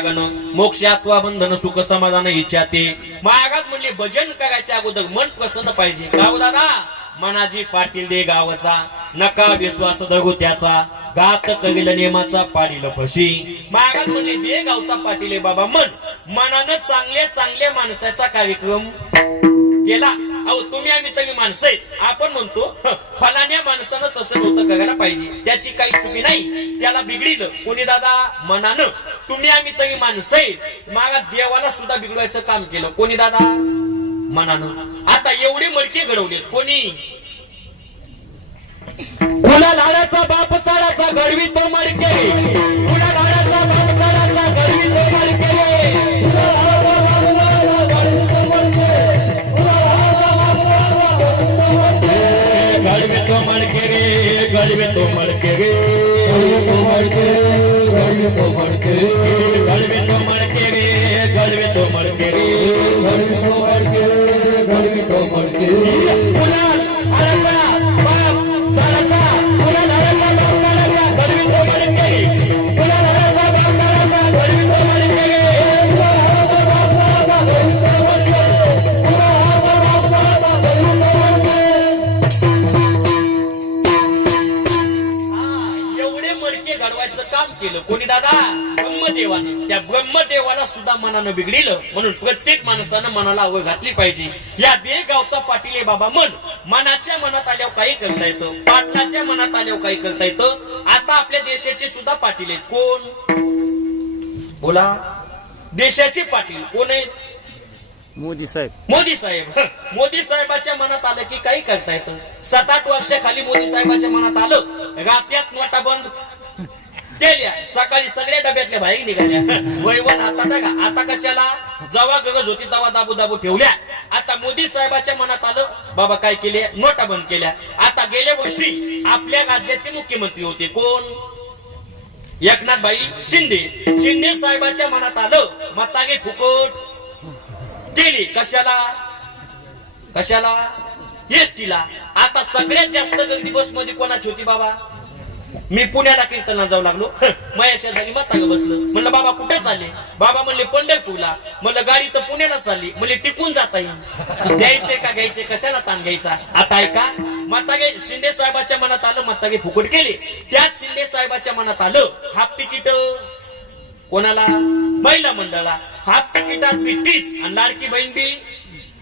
लागण मोक्षात्वा बंधन सुख समाधान इच्छाते महागात म्हणले भजन करायच्या अगोदर मन प्रसन्न पाहिजे गाव दादा मनाजी पाटील दे गावचा नका विश्वास धरू त्याचा गात करील नेमाचा पाडील फशी महागात म्हणले दे गावचा पाटील बाबा मन मनानं चांगल्या चांगल्या माणसाचा कार्यक्रम केला अहो तुम्ही आम्ही तरी माणसं आहेत आपण म्हणतो फलाण्या माणसानं तसं नव्हतं करायला पाहिजे त्याची काही चुकी नाही त्याला बिघडीलं कोणी दादा मनानं तुम्ही आम्ही तरी माणसं आहेत मागा देवाला सुद्धा बिघडवायचं काम केलं कोणी दादा मनानं आता एवढे मडके घडवलेत कोणी कुणा लाडाचा बाप चाडाचा घडवी तो मडके कुणा लाडाचा बाप चाडाचा घडवी तो मडके गड़बे तो मड़के गे गड़बे तो मड़के गड़बे तो मड़के गड़बे तो मड़के गे गड़बे तो मड़के गे गड़बे तो मड़के गड़बे तो मड़के पुला आराचा बाप साराचा पुला आराचा बाप साराचा गड़बे तो मड़के गे पुला आराचा बाप साराचा गड़बे तो मड़के गे पुला आराचा बाप साराचा गड़बे तो मड़के पुला आराचा बाप साराचा गड़बे तो मड़के घडवायचं काम केलं कोणी दादा ब्रह्मदेवानं त्या ब्रह्मदेवाला सुद्धा मनानं बिघडिलं म्हणून प्रत्येक माणसानं मनाला आवड घातली पाहिजे या दे गावचा पाटील बाबा मन मनाच्या मनात आल्यावर काही करता येतं पाटलाच्या मनात आल्यावर काही करता येतं आता आपल्या देशाचे सुद्धा पाटील आहेत कोण बोला देशाचे पाटील कोण आहेत मोदी साहेब मोदी साहेबाच्या मनात आलं की काही करता येतं 7-8 वर्षाखाली मोदी साहेबाच्या मनात आलं रात्यात नोटा बंद केल्या सकाळी सगळ्या डब्यातल्या बाहेर निघाल्या वैवन आता कशाला जेव्हा गरज होती तेव्हा दाबू दाबू ठेवल्या आता मोदी साहेबाच्या मनात आलं बाबा काय केले नोटा बंद केल्या आता गेल्या वर्षी आपल्या राज्याचे मुख्यमंत्री होते कोण एकनाथ शिंदे साहेबाच्या मनात आलं मतागे फुकट केली कशाला एसटीला आता सगळ्यात जास्त गर्दी बस मध्ये कोणाची होती बाबा मी पुण्याला कीर्तनाला जाऊ लागलो माझ्या शेजारी मताग बसलं म्हणलं बाबा कुठे चालले बाबा म्हणले पंढरपूरला म्हणलं गाडी तर पुण्याला चालली म्हणले टिकून जाता येईल द्यायचे का घ्यायचे कशाला ताण घ्यायचा आता ऐका मतागे शिंदे साहेबाच्या मनात आलं मतागे फुकट केले त्याच शिंदे साहेबाच्या मनात आलं हाफ तिकीट कोणाला महिला मंडळाला हाफ तिकीटात बिट्टीच आणि लाडकी बहीण बी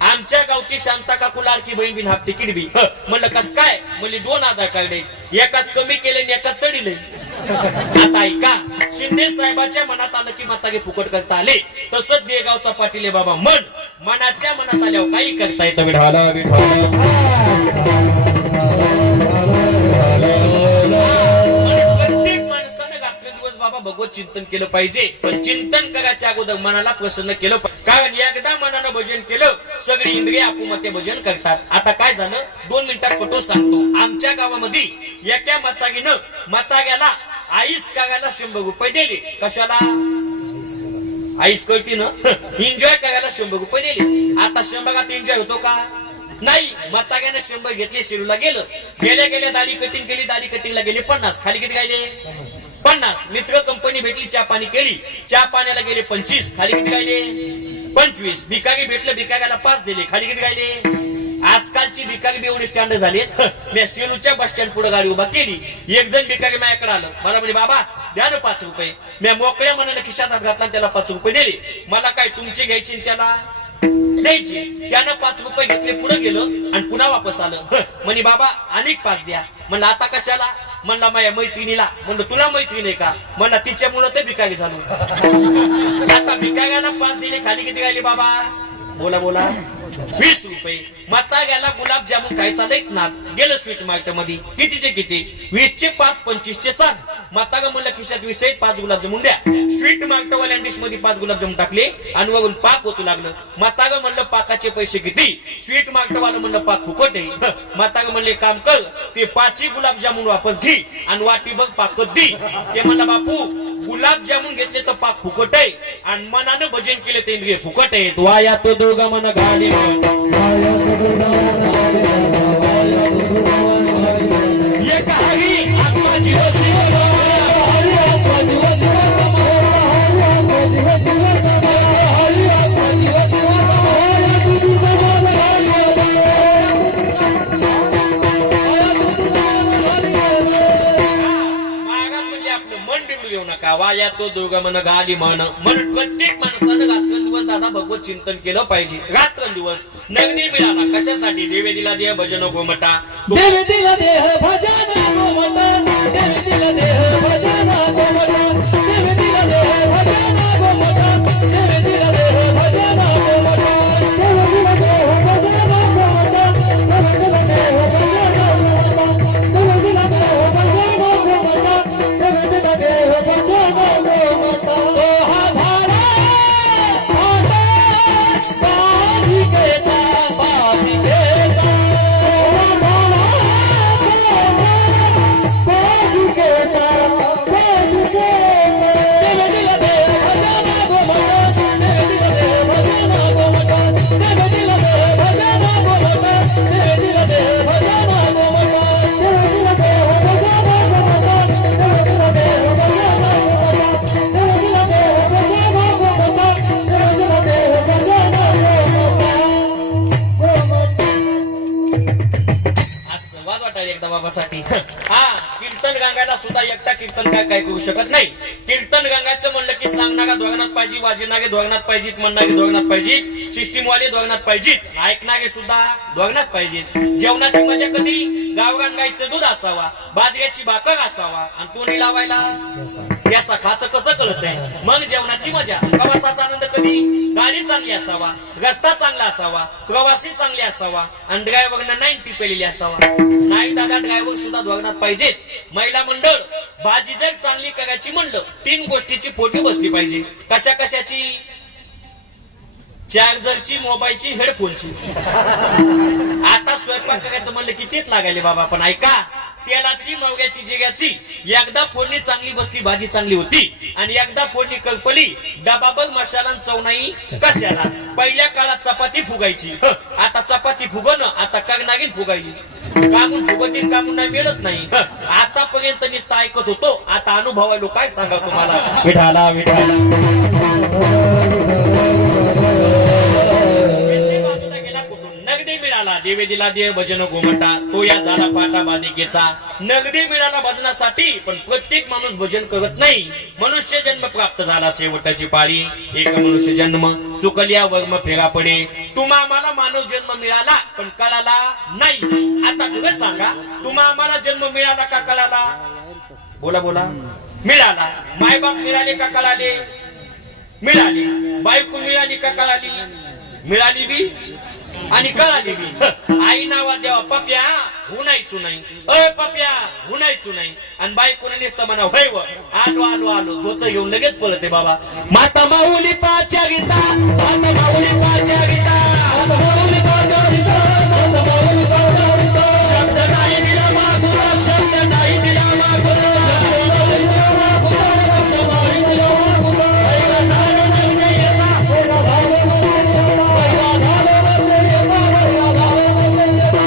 आमच्या गावची शांता काकू लाडकी बहीण बिन हाफ तिकीट बी म्हणलं कस काय म्हणले 2 आधार कार्ड आहे एकात कमी केले आणि एकात चढिले आता ऐका शिंदे साहेबाच्या मनात आलं की मतागे फुकट करता आले तसंच देगावचा पाटील बाबा मनाच्या मनात आल्यावर काही करता येतं विठ्ठला बाबा भगवत चिंतन केलं पाहिजे पण चिंतन करायच्या अगोदर मनाला प्रसन्न केलं कारण एकदा मनानं भजन केलं सगळी इंद्रिय आपुमते भजन करतात आता काय झालं 2 मिनिटात पटवून सांगतो आमच्या गावामध्ये एका मताग्याला आईस करायला 100 रुपये दिले कशाला आईस कळती ना एन्जॉय करायला 100 रुपये दिले आता 100त एन्जॉय होतो का नाही मताग्याने 100 घेतले शिरूला गेल्या दाढी कटिंग केली दाढी कटिंगला गेले 50 खाली किती राहिले 50 मित्र कंपनी भेटली चहा पाणी केली चहा पाण्याला गेले 25 खाली किती राहिले 25 भिकारी भेटलं भिकाऱ्याला 5 दिले खाली किती राहिले आजकालची भिकारी बी एवढे स्टँडर्ड झालेत मी सेलूच्या बस स्टँड पुढे गाडी उभा केली एक जण भिकारी माझ्याकडे आलं मला म्हणे बाबा द्या ना 5 रुपये मी मोकळ्या मनाने खिशात हात घातला त्याला 5 रुपये दिले मला काय तुमचे घ्यायचे त्याला द्यायचे त्यानं 5 रुपये घेतले पुढे गेलं आणि पुन्हा वापस आलं म्हणे बाबा अनेक 5 द्या म्हणलं आता कशाला म्हणला माझ्या मैत्रिणीला म्हणलं तुला मैत्रीण आहे का म्हणला तिच्यामुळे ते भिकारी झालो आता भिकाऱ्याला 5 दिले खाली किती राहिले बाबा बोला 20 रुपये मताग्याला गुलाबजामुन खायचा लईत ना गेलं स्वीट मार्केट मध्ये कितीचे किती 20 चे 5 25 चे 7 मतागा म्हणलं खिशात 20 आहेत 5 गुलाबजामुन द्या स्वीट मार्केट वाल्या डिश मध्ये 5 गुलाबजामुन टाकले आणि वरून पाक होतू लागलं मतागा म्हणलं पाकाचे पैसे किती स्वीट मार्केट वाला म्हणलं पाक फुकट आहे मतागा म्हणले काम कर ते 5 गुलाबजामुन वापस घे आणि वाटी बघ पाकत दे ते म्हणलं बापू गुलाबजामुन घेतले तर पाक फुकट आहे आणि मनानं भजन केले ते इंद्रिय फुकट आहे वाया तो दोघा मन गाणे आत्मा जीव पाया तो दुर्गमन घाली म्हणून प्रत्येक माणसानं रात्रंदिवस दादा भगवत चिंतन केलं पाहिजे. रात्रंदिवस नगदी मिळाला कशासाठी? देवे दिला देह भजन गोमटा. देवे दिला देह भजन गोमटा, देवे दिला देह भजन गोमटा, देवे दिला देह भजन गोमटा, देवे दिला देह भजन गोमटा, देवे दिला देह भजन गोमटा, देवे दिला देह भजन गोमटा, देवे दिला देह भजन गोमटा, देवे दिला देह भजन गोमटा. तो हा धारा बाधी केता बाधी केता एकदा बाबासाठी हा कीर्तन गांगायला सुद्धा एकटा कीर्तन काय करू शकत नाही. कीर्तन गांगायचं म्हणलं की सांगणारा धोरणात पाहिजे, वाजणारे धोरणात पाहिजेत, म्हणणारे धोरणात पाहिजेत, सिस्टीमवाले धोरणात पाहिजेत, ऐकणारे सुद्धा धोरणात पाहिजेत. जेवणाची मजा कधी? गावरान गाईचं दूध असावा, बाजऱ्याची भाकर असावा आणि तोंडी लावायला या सखाचं कसं कळत आहे? मग जेवणाची मजा. प्रवासाचा आनंद कधी? गाडी चांगली असावा, रस्ता चांगला असावा, प्रवासी चांगले असावा आणि ड्रायव्हरनं 90 पेलेली असावा. नाही दादा, ड्रायव्हर सुद्धा धोरणात पाहिजेत. महिला मंडळ भाजी जर चांगली करायची म्हणलं 3 गोष्टीची फोडणी बसली पाहिजे. कशा कशाची? चार्जरची, मोबाईलची, हेडफोनची. आता स्वयंपाक करायचं म्हणलं की तेच लागायले बाबा. पण ऐका, तेलाची, मोहऱ्याची, जिऱ्याची एकदा फोडणी चांगली बसली भाजी चांगली होती आणि एकदा फोडणी करपली डबाबग मसाला चव नाही कशाला. पहिल्या काळात चपाती फुगायची, आता चपाती फुगवणं, आता करणारी फुगायली. कामून फुगतीन कामून नाही मिळत नाही. आतापर्यंत नुसतं ऐकत होतो, आता अनुभवायलो काय सांगा तुम्हाला. विठाला विठाला बाजूला गेला कुठून? नगदी मिळाला देवे दिला देह भजन गोमटा, तो या झाला पाटा बाधिकेचा. नगदी मिळाला भजनासाठी, पण प्रत्येक माणूस भजन करत नाही. मनुष्य जन्म प्राप्त झाला शेवटाची पाळी, एक मनुष्य जन्म चुकल्या वर्म फेरा पडे. तुम्हा आम्हाला मानव जन्म मिळाला पण कळाला नाही. आता तुला सांगा, तुम्हा आम्हाला जन्म मिळाला का कळाला? बोला बोला. मिळाला. मायबाप मिळाले का कळाले? मिळाली. बायको मिळाली का कळाली? मिळाली बी आणि कळाली बी. आई नावा देवा पप्या हुनायचू नाही, अ पप्या हुनायचू नाही. आणि बायकोने नुसतं म्हणा होय व आलो आलो आलो, धोतर घेऊन लगेच पळते बाबा. माता माऊली पाच्या गीता, माता माऊली पाच्या गीता, माता माऊली पाच्या गीता, माता माऊली पाच्या गीता. शब्द नाही दिला मागुरा, शब्द नाही दिला मागुरा, शब्द नाही दिला मागुरा, शब्द नाही दिला मागुरा. पहिला झालं म्हणजे येता, पहिला झालं म्हणजे येता, पहिला झालं म्हणजे येता, पहिला झालं म्हणजे येता.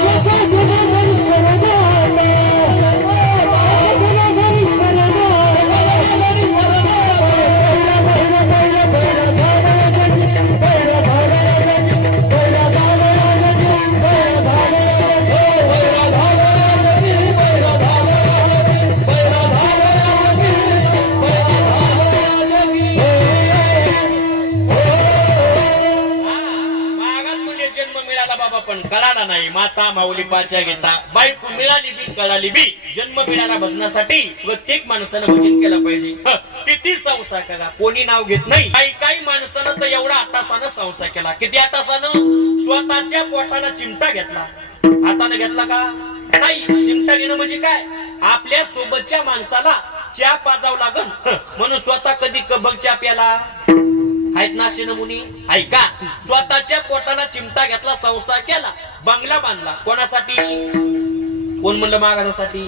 पण कळाला नाही. माता माऊली पाच्या घेता, बायको मिळाली बी कळाली बी. जन्म मिळाला भजनासाठी प्रत्येक माणसानं भजन केलं पाहिजे. किती संसार करा, कोणी नाव घेत नाही. काही माणसानं तर एवढा आटासानं संसार केला. किती आटासानं? स्वतःच्या पोटाला चिमटा घेतला. हाताने घेतला का? नाही. चिमटा घेणं म्हणजे काय? आपल्या सोबतच्या माणसाला चहा पाजावं लागल म्हणून स्वतः कधी कबक चहा प्याला आहेत ना असे नमुनी. ऐका, स्वतःच्या पोटाला चिमटा घेतला, संसार केला, बंगला बांधला. कोणासाठी? कोण म्हणलं? मागासाठी.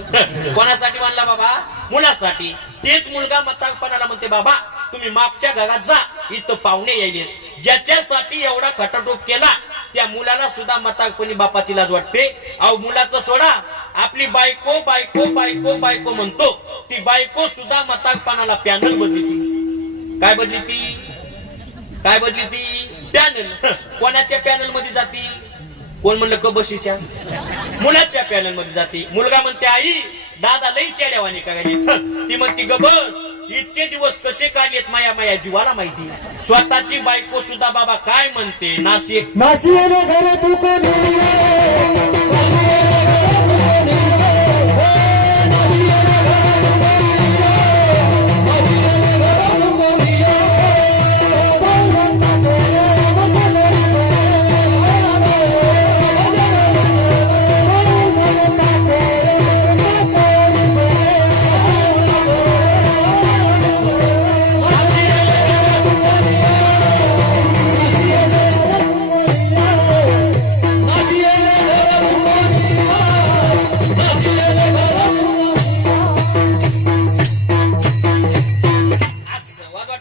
कोणासाठी बांधला बाबा? मुलासाठी. तेच मुलगा म्हातारपणाला म्हणते बाबा तुम्ही मागच्या घरात जा, इथं पाहुणे यायले. ज्याच्यासाठी एवढा खटाटोप केला त्या मुलाला सुद्धा म्हातारपणी बापाची लाज वाटते. अहो मुलाचं सोडा, आपली बायको बायको बायको बायको म्हणतो, ती बायको सुद्धा म्हातारपणाला पॅनल बदली ती. काय बदली ती? काय बदली ती? पॅनल. कोणाच्या पॅनल मध्ये जाती? कोण म्हणलं? कबशीच्या. मुलाच्या पॅनल मध्ये जाती. मुलगा म्हणते आई दादा लई चेड्यावानी करायली. ती म्हणती गबस, इतके दिवस कसे काढलेत माया माया जीवाला माहिती. स्वतःची बायको सुद्धा बाबा काय म्हणते, नाशिक नाशियेने घर तू कोणी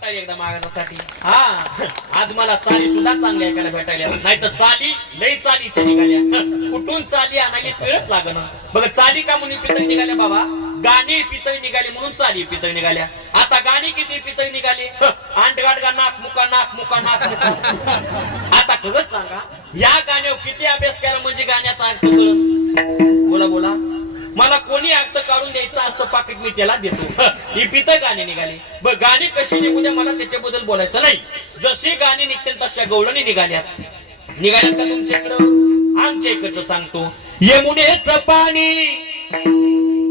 एकदा मागण्यासाठी. हा आज मला चाली सुद्धा चांगल्या ऐकायला भेटायला, नाही तर चाली लई चालीच्या निघाल्या. कुठून चाली आणायला कळत लागणं. बघ चाली का म्हणून पितळ निघाल्या बाबा, गाणी पितळ निघाले म्हणून चाली पितळ निघाल्या. आता गाणी किती पितळ निघाले, आंटगाडगा नाक मुका नाक मुका नाक मुका. आता खरंच सांगा या गाण्यावर किती अभ्यास केला म्हणजे गाण्याचा अर्थ कळलं. बोला बोला, मला कोणी अर्थ काढून द्यायचं असं पाकिट मी त्याला देतो. ही पितळ गाणी निघाली. बघ गाणी कशी निघू द्या, मला त्याच्याबद्दल बोलायचं नाही. जशी गाणी निघते तशा गवळणी निघाल्यात. निघाल्यात का तुमच्या इकडं? आमच्या इकडचं सांगतो. यमुनेचं पाणी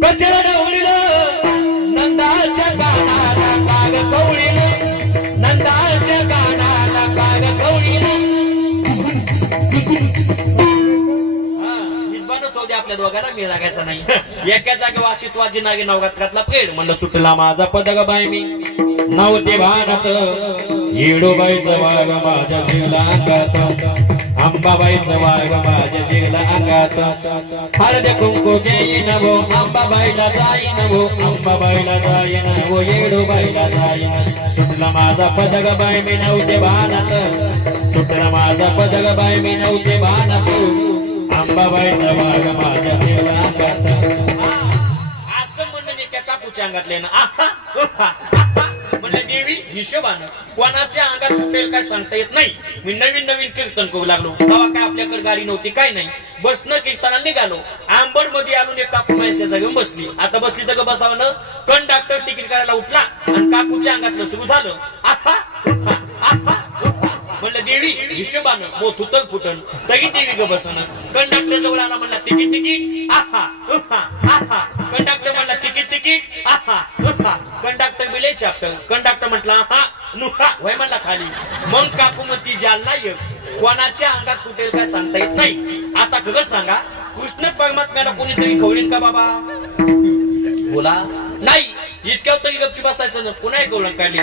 कचरा ढवळीलं, नंदाच्या गाणाला काग कवळीलं, नंदाच्या गाणाला काग कवळीलं. आपल्या दोघांना मी लागायचा नाही. एका जागे वाशीच वाजी नागे नवगात्रातला पेड म्हणलं सुटला माझा पदग बाय मी नवते भानत येडोबाईचं वाघ माझ्या जिगला अंगात, अंबाबाईचं वाघ माझ्या जिगला अंगात. हळदे कुंकू घेईन भो अंबाबाईला जाईन भो, अंबाबाईला जाईन भो येडोबाईला जाईन. सुटला माझा पदग बाय मी नवते भानत, सुटला माझा पदग बाय मी नवते भानत, अंबाबाईचा वाघ माझ्या जिगला अंगात. असं म्हणणं नाही त्या काकूच्या अंगातले ना. म्हणलं देवी हिशोबानं कोणाच्या अंगात कुठेल काय सांगता येत नाही. मी नवीन नवीन कीर्तन करू लागलो बाबा. काय आपल्याकडे गाडी नव्हती काय नाही, बसनं कीर्तनाला निघालो. आंबड मध्ये आलो, एक काकू माझ्या जागेवर बसली. आता बसली तर बसावं, कंडक्टर तिकीट करायला उठला आणि काकूच्या अंगातलं सुरू झालं. म्हणलं देवी हिशोबानं मो तुतक फुटन तरी देवी ग बसन. कंडक्टर जवळ आला, म्हणला तिकीट तिकीट. कंडक्टर म्हणला तिकीट तिकीट. कंडक्टर बिले चॅप्टर. कंडक्टर म्हटला हा नुहा वय म्हणला खाली. मग काकू म्हणती जालना ये, कोणाच्या अंगात कुठे काय सांगता येत नाही. आता खरंच सांगा कृष्ण परमात्म्याला कोणीतरी खवळीन का बाबा? बोला नाही. इतक्या तरी गपची बसायचं ना. पुन्हा एक गवळण काढली.